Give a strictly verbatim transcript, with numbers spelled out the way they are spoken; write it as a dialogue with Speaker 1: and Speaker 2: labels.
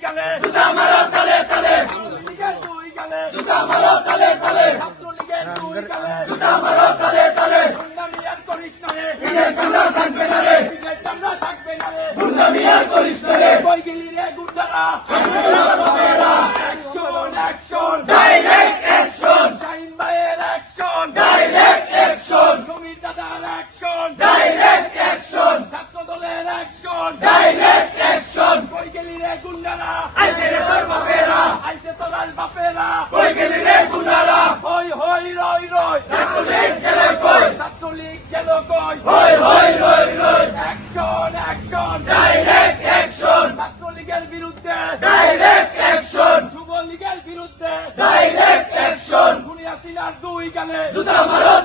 Speaker 1: গালে
Speaker 2: জুতা মারো তালে তালে
Speaker 1: ছাত্রলীগের দুই গালে
Speaker 2: জুতা মারো তালে তালে
Speaker 1: ছাত্রলীগের দুই গালে
Speaker 2: জুতা মারো তালে তালে
Speaker 1: গুন্ডামি আর করিস না রে
Speaker 2: ঈদের চামড়া থাকবে না রে
Speaker 1: ঈদের চামড়া থাকবে না রে
Speaker 2: গুন্ডামি আর করিস না রে
Speaker 1: কই গেলি রে গুন্ডারা action action
Speaker 2: direct action
Speaker 1: Shahin ভাইয়ের অ্যাকশন
Speaker 2: ডাইরেক্ট অ্যাকশন
Speaker 1: সমীর দাদার অ্যাকশন
Speaker 2: ডাইরেক্ট অ্যাকশন
Speaker 1: ছাত্র দলের অ্যাকশন
Speaker 2: ডাইরেক্ট অ্যাকশন
Speaker 1: কই গেলি রে গুন্ডারা
Speaker 2: আইছে রে তোর বাপেরা
Speaker 1: আইছে তোলার বাপেরা
Speaker 2: কই গেলি রে গুন্ডারা
Speaker 1: হই হই রই রই
Speaker 2: ছাত্রলীগ গেলে কই
Speaker 1: ছাত্রলীগ গেল কই
Speaker 2: হই হই রই রই
Speaker 1: অ্যাকশন অ্যাকশন
Speaker 2: ডাইরেক্ট অ্যাকশন
Speaker 1: ছাত্রলীগের বিরুদ্ধে
Speaker 2: ডাইরেক্ট অ্যাকশন
Speaker 1: যুবলীগের বিরুদ্ধে
Speaker 2: ডাইরেক্ট অ্যাকশন
Speaker 1: খুনি হাসিনার দুই গালে
Speaker 2: জুতা মারো